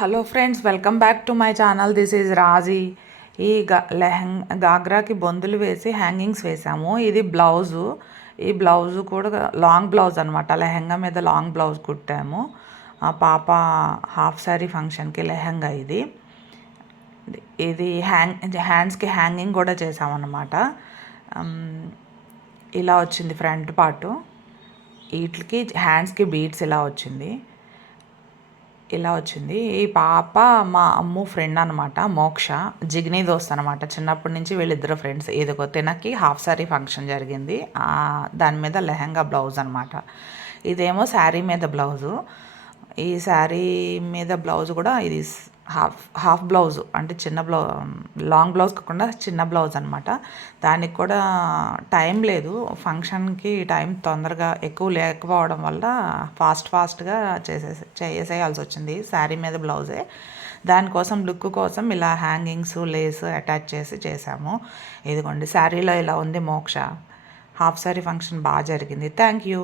Hello friends, welcome back to my channel. This is Raji. ఈ గాగ్రాకి బొందులు వేసి హ్యాంగింగ్స్ వేసాము. ఇది బ్లౌజు. ఈ బ్లౌజు కూడా లాంగ్ బ్లౌజ్ అనమాట. లెహంగా మీద లాంగ్ బ్లౌజ్ కుట్టాము. ఆ పాప హాఫ్ శారీ ఫంక్షన్కి లెహంగా ఇది. ఇది హ్యాండ్స్కి హ్యాంగింగ్ కూడా చేసామన్నమాట. ఇలా వచ్చింది ఫ్రంట్ పార్టు. వీటికి హ్యాండ్స్కి బీడ్స్ ఇలా వచ్చింది. ఈ పాప మా అమ్ము ఫ్రెండ్ అనమాట, మోక్ష. జిగ్నీ దోస్త్ అనమాట. చిన్నప్పటి నుంచి వీళ్ళిద్దరు ఫ్రెండ్స్. ఇదిగో తినకి హాఫ్ శారీ ఫంక్షన్ జరిగింది. దాని మీద లెహంగా బ్లౌజ్ అనమాట. ఇదేమో శారీ మీద బ్లౌజు. ఈ శారీ మీద బ్లౌజ్ కూడా ఇది హాఫ్ బ్లౌజ్, అంటే లాంగ్ బ్లౌజ్ కాకుండా చిన్న బ్లౌజ్ అనమాట. దానికి కూడా టైం లేదు. ఫంక్షన్కి టైం తొందరగా ఎక్కువ లేకపోవడం వల్ల ఫాస్ట్గా చేసేయాల్సి వచ్చింది. శారీ మీద బ్లౌజే. దానికోసం లుక్ కోసం ఇలా హ్యాంగింగ్స్, లేస్ అటాచ్ చేసాము. ఇదిగోండి శారీలో ఇలా ఉంది మోక్ష. హాఫ్ శారీ ఫంక్షన్ బాగా జరిగింది. Thank you.